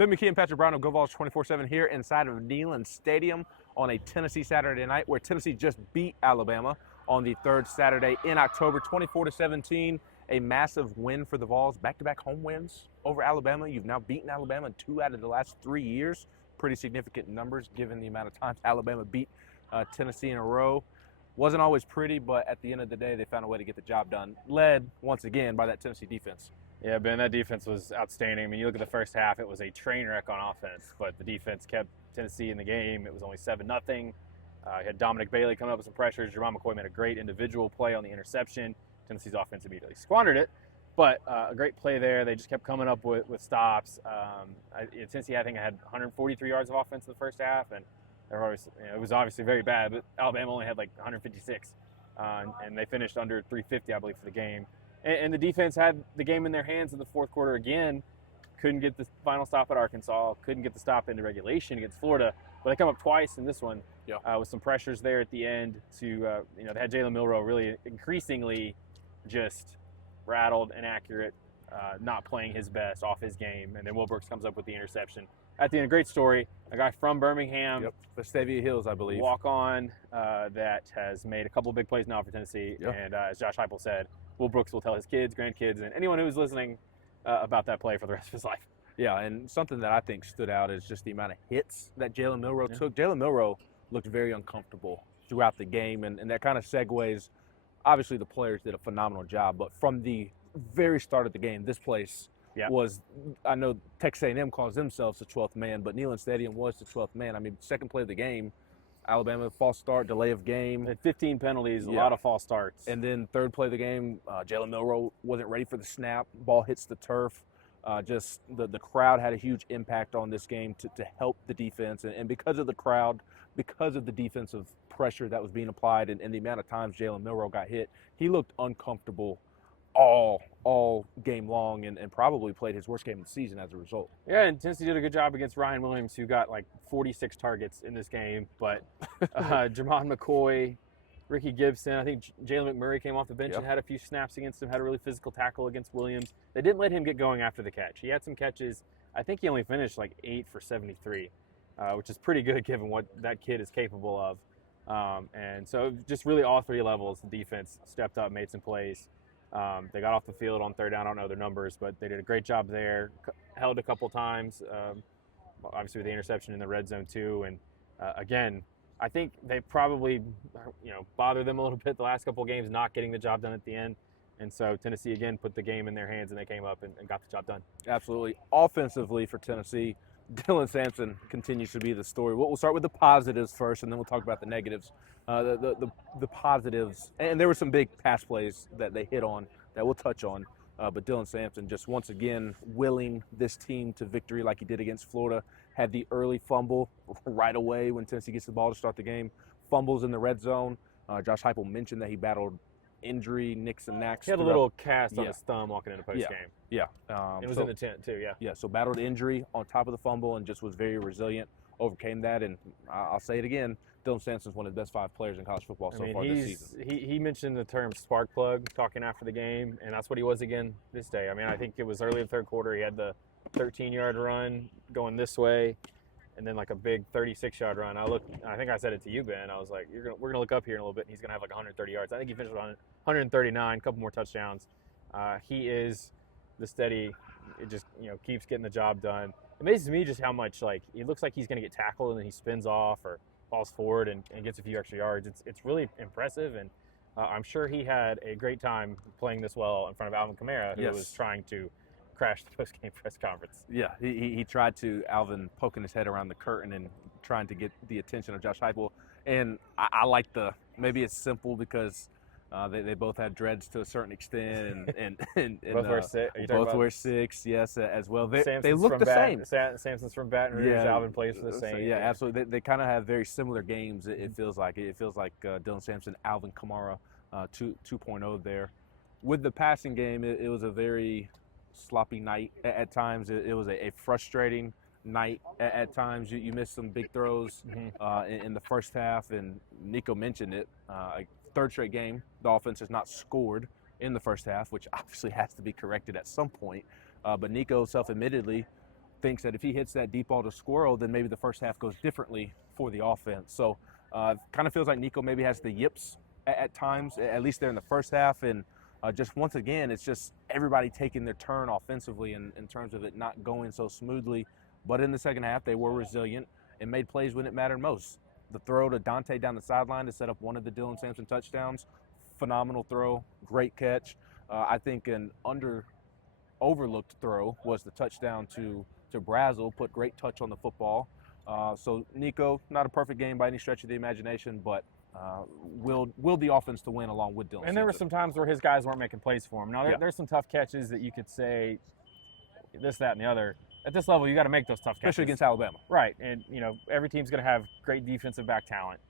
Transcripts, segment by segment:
Ben McKee and Patrick Brown of Go Vols 24/7 here inside of Neyland Stadium on a Tennessee Saturday night where Tennessee just beat Alabama on the third Saturday in October, 24-17. A massive win for the Vols, back-to-back home wins over Alabama. You've now beaten Alabama in 2 out of the last 3 years. Pretty significant numbers given the amount of times Alabama beat Tennessee in a row. Wasn't always pretty, but at the end of the day, they found a way to get the job done. Led, once again, by that Tennessee defense. Yeah, Ben, that defense was outstanding. I mean, you look at the first half, it was a train wreck on offense, but the defense kept Tennessee in the game. It was only 7-0. You had Dominic Bailey coming up with some pressures. Jerron McCoy made a great individual play on the interception. Tennessee's offense immediately squandered it, but a great play there. They just kept coming up with stops. Tennessee, I think, had 143 yards of offense in the first half, and it was obviously very bad, but Alabama only had like 156, and they finished under 350, I believe, for the game. And the defense had the game in their hands in the fourth quarter again. Couldn't get the final stop at Arkansas. Couldn't get the stop into regulation against Florida. But they come up twice in this one with some pressures there at the end. They had Jalen Milroe really increasingly just rattled, inaccurate, not playing his best, off his game. And then Will Brooks comes up with the interception. At the end, a great story. A guy from Birmingham. Vestavia Hills, I believe. Walk on that has made a couple of big plays now for Tennessee. And as Josh Heupel said, Will Brooks will tell his kids, grandkids, and anyone who's listening about that play for the rest of his life. Yeah, and something that I think stood out is just the amount of hits that Jalen Milroe took. Jalen Milroe looked very uncomfortable throughout the game, and that kind of segues. Obviously, the players did a phenomenal job, but from the very start of the game, this place was, I know Texas A&M calls themselves the 12th man, but Neyland Stadium was the 12th man. I mean, second play of the game, Alabama, false start, delay of game. Had 15 penalties, a lot of false starts. And then third play of the game, Jalen Milroe wasn't ready for the snap. Ball hits the turf. Just the crowd had a huge impact on this game to help the defense. And because of the crowd, because of the defensive pressure that was being applied and the amount of times Jalen Milroe got hit, he looked uncomfortable all game long and probably played his worst game of the season as a result. Yeah, and Tennessee did a good job against Ryan Williams, who got like 46 targets in this game. But Jerron McCoy, Ricky Gibson, I think Jalen McMurray came off the bench and had a few snaps against him, had a really physical tackle against Williams. They didn't let him get going after the catch. He had some catches. I think he only finished like 8 for 73, which is pretty good given what that kid is capable of. And so just really all three levels, the defense stepped up, made some plays. They got off the field on third down. I don't know their numbers, but they did a great job there. Held a couple times, obviously with the interception in the red zone too. And again, I think they probably bothered them a little bit the last couple of games, not getting the job done at the end. And so Tennessee again put the game in their hands, and they came up and got the job done. Absolutely. Offensively for Tennessee, Dylan Sampson continues to be the story. We'll start with the positives first, and then we'll talk about the negatives. The positives, and there were some big pass plays that they hit on that we'll touch on. But Dylan Sampson just once again willing this team to victory like he did against Florida. Had the early fumble right away when Tennessee gets the ball to start the game. Fumbles in the red zone. Josh Heupel mentioned that he battled injury, nicks and knacks. He had a little cast on his thumb walking into post game. It was in the tent too. So battled injury on top of the fumble and just was very resilient. Overcame that, and I'll say it again. Dylan Sampson's one of the best 5 players in college football so far this season. He mentioned the term spark plug talking after the game, and that's what he was again this day. I mean, I think it was early in the third quarter. He had the 13-yard run going this way, and then like a big 36-yard run. I think I said it to you, Ben. I was like, we're gonna look up here in a little bit, and he's gonna have like 130 yards. I think he finished on 139, a couple more touchdowns. He is the steady. It just keeps getting the job done. It amazes me just how much he looks like he's gonna get tackled and then he spins off or falls forward and gets a few extra yards. It's really impressive, and I'm sure he had a great time playing this well in front of Alvin Kamara, who was trying to crash the post-game press conference. Yeah, he tried to, Alvin poking his head around the curtain and trying to get the attention of Josh Heupel. And I like maybe it's simple because they both had dreads to a certain extent, and both wear six. Both wear six, yes, as well. They look the same. Sampson's from Baton Rouge. Alvin plays for the Saints. Yeah, absolutely. They kind of have very similar games. It feels like Dylan Sampson, Alvin Kamara, 2.0 there. With the passing game, it was a very sloppy night at times. It was a frustrating night at times. You missed some big throws in the first half, and Nico mentioned it. Third straight game, the offense has not scored in the first half, which obviously has to be corrected at some point. But Nico self-admittedly thinks that if he hits that deep ball to Squirrel, then maybe the first half goes differently for the offense. So kind of feels like Nico maybe has the yips at times, at least there in the first half. And just once again, it's just everybody taking their turn offensively in terms of it not going so smoothly. But in the second half, they were resilient and made plays when it mattered most. The throw to Dante down the sideline to set up one of the Dylan Sampson touchdowns, phenomenal throw, great catch. I think an overlooked throw was the touchdown to Brazel, put great touch on the football. So Nico, not a perfect game by any stretch of the imagination, but willed the offense to win along with Dylan. And there were some times where his guys weren't making plays for him. Now, there's some tough catches that you could say this, that, and the other. At this level, you got to make those tough catches. Especially against Alabama. Right. And, every team's going to have great defensive back talent.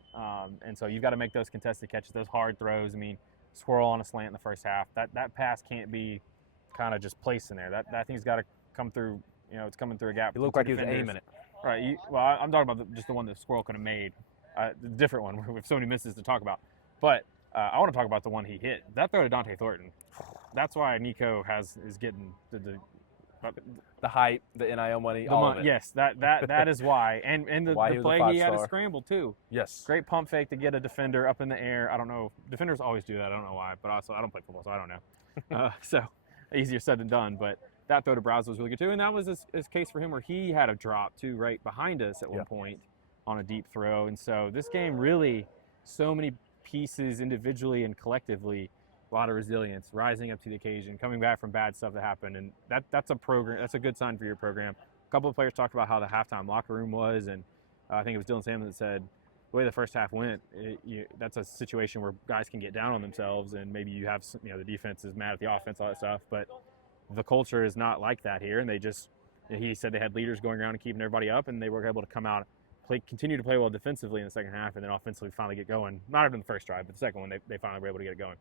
And so you've got to make those contested catches, those hard throws. I mean, Squirrel on a slant in the first half. That pass can't be kind of just placed in there. That thing's got to come through, it's coming through a gap. It looked like he was aiming it. Right. I'm talking about just the one that Squirrel could have made. The different one. We have so many misses to talk about. But I want to talk about the one he hit. That throw to Dante Thornton. That's why Nico is getting the hype, the NIL money, all of it. Yes, that is why. And the play he had a scramble too. Yes. Great pump fake to get a defender up in the air. I don't know. Defenders always do that. I don't know why. But also, I don't play football, so I don't know. So easier said than done. But that throw to Brazel was really good too. And that was his case for him where he had a drop too right behind us at one point on a deep throw. And so this game really, so many pieces individually and collectively, a lot of resilience, rising up to the occasion, coming back from bad stuff that happened. And that's a program. That's a good sign for your program. A couple of players talked about how the halftime locker room was. And I think it was Dylan Sampson that said, the way the first half went, that's a situation where guys can get down on themselves. And maybe you have, the defense is mad at the offense, all that stuff. But the culture is not like that here. And he said they had leaders going around and keeping everybody up. And they were able to come out, continue to play well defensively in the second half. And then offensively finally get going. Not even the first drive, but the second one, they finally were able to get it going.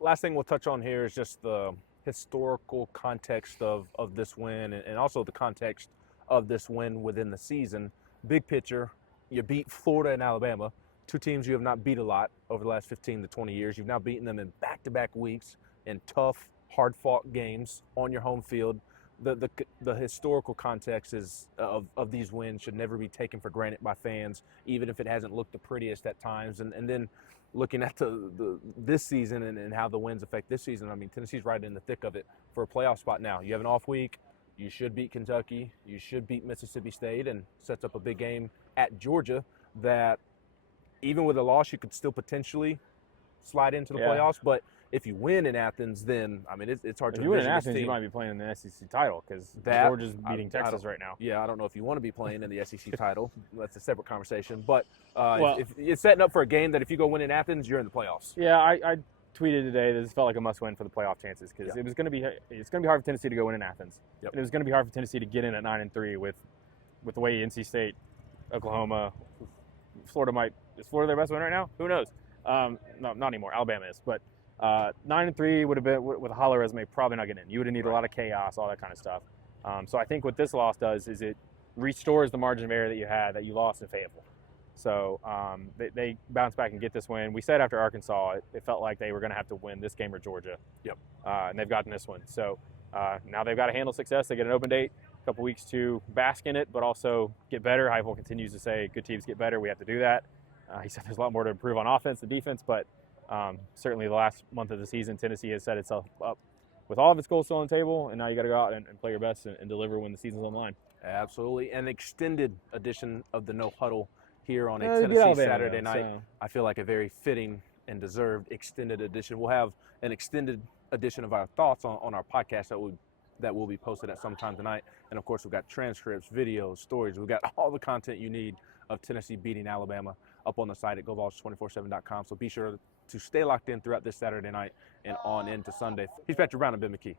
Last thing we'll touch on here is just the historical context of this win and also the context of this win within the season. Big picture, you beat Florida and Alabama, two teams you have not beat a lot over the last 15 to 20 years. You've now beaten them in back-to-back weeks in tough, hard-fought games on your home field. The historical context of these wins should never be taken for granted by fans, even if it hasn't looked the prettiest at times. And then looking at this season and how the wins affect this season, I mean, Tennessee's right in the thick of it for a playoff spot now. You have an off week. You should beat Kentucky. You should beat Mississippi State, and sets up a big game at Georgia that even with a loss, you could still potentially slide into the playoffs. But if you win in Athens, then, I mean, it's hard to envision. If you win in Athens, you might be playing in the SEC title because Georgia's beating Texas right now. Yeah, I don't know if you want to be playing in the SEC title. That's a separate conversation. But if it's setting up for a game that if you go win in Athens, you're in the playoffs. Yeah, I tweeted today that this felt like a must-win for the playoff chances because it's going to be hard for Tennessee to go win in Athens. And it was going to be hard for Tennessee to get in at 9-3 with the way NC State, Oklahoma, Florida is Florida their best win right now? Who knows? No, not anymore. Alabama is, but 9-3 would have been with a hollow resume, probably not getting in. You would have needed a lot of chaos, all that kind of stuff. So I think what this loss does is it restores the margin of error that you had that you lost in Fayetteville. So they bounce back and get this win. We said after Arkansas, it felt like they were going to have to win this game or Georgia. And they've gotten this one. So now they've got to handle success. They get an open date, a couple weeks to bask in it, but also get better. Heupel continues to say good teams get better. We have to do that. He said there's a lot more to improve on offense and defense, but certainly the last month of the season, Tennessee has set itself up with all of its goals still on the table, and now you got to go out and play your best and deliver when the season's on the line. Absolutely. An extended edition of the No-Huddle here on a Tennessee Saturday night. So. I feel like a very fitting and deserved extended edition. We'll have an extended edition of our thoughts on our podcast that will be posted at some time tonight. And, of course, we've got transcripts, videos, stories. We've got all the content you need of Tennessee beating Alabama up on the site at GoVols247.com. So be sure to stay locked in throughout this Saturday night and on into Sunday. He's Patrick Brown and Ben McKee.